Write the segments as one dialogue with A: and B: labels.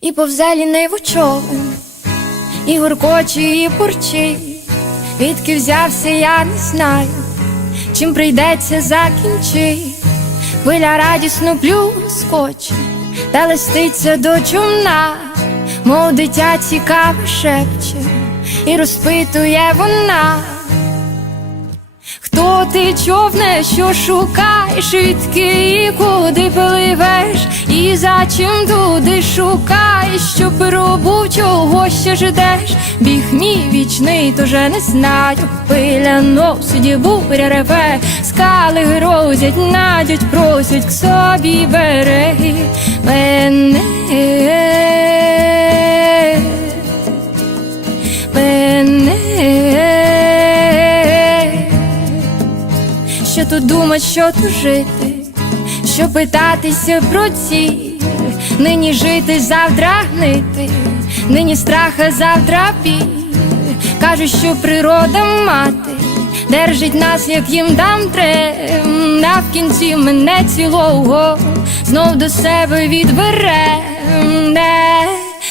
A: І повзе лінивий човен, і гуркоче, і бурчить, Відки взявся, я не знаю, чим прийдеться закінчить. Хвиля радісно плюскоче, та листиться до чумна, мов дитя цікаво шепче, і розпитує вона. Ти човне, що шукаєш, відки і куди пливеш, і за чим туди шукаєш, що пробу чого ще ждеш, біг мій вічний, то не знаю, пиля носить, буря реве, скали грозять, надять, просять к собі береги тут думать, що тут жити, що питатися про ціль, нині жити, завтра гнити, нині страха, завтра біль. Кажуть, що природа мати держить нас, як їм дам трем, на в кінці мене цілого знов до себе відбере. Не.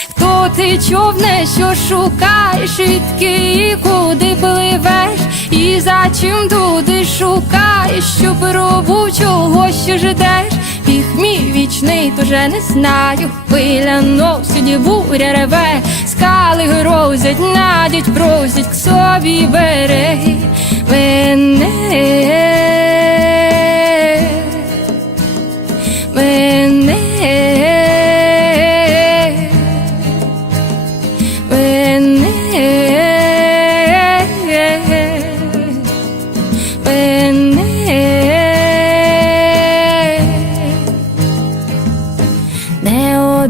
A: Хто ти човне, що шукаєш, відки і куди пливеш, і за чим туди шукаєш, що пробу чого ще ждеш, Піх мій вічний, то не знаю, хвиля носить, буря реве, скали грозять, надять, просять к собі береги. Мене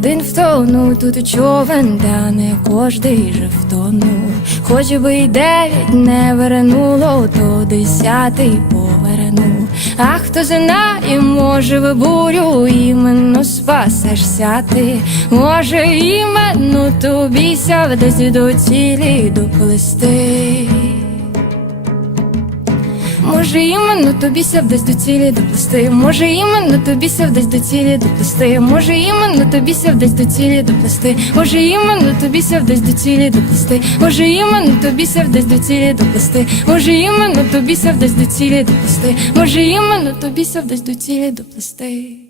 A: Один втонув тут човен, та не кожний же втонув. Хоч би й дев'ять не вернуло, то десятий повернув. А хто знає, може в бурю іменно спасешся ти, може іменно тобі ся десь до цілі доплести. Може, іменно тобі ся вдасть до цілі доплести, може, іменно тобі ся вдасть до цілі доплести, може, іменно тобі ся вдасть до цілі доплести, може, іменно тобі ся вдасть до цілі доплести, може, іменно тобі ся вдасть до цілі доплести, може, іменно тобі ся вдасть до цілі доплести, може, іменно тобі ся вдасть до цілі доплести.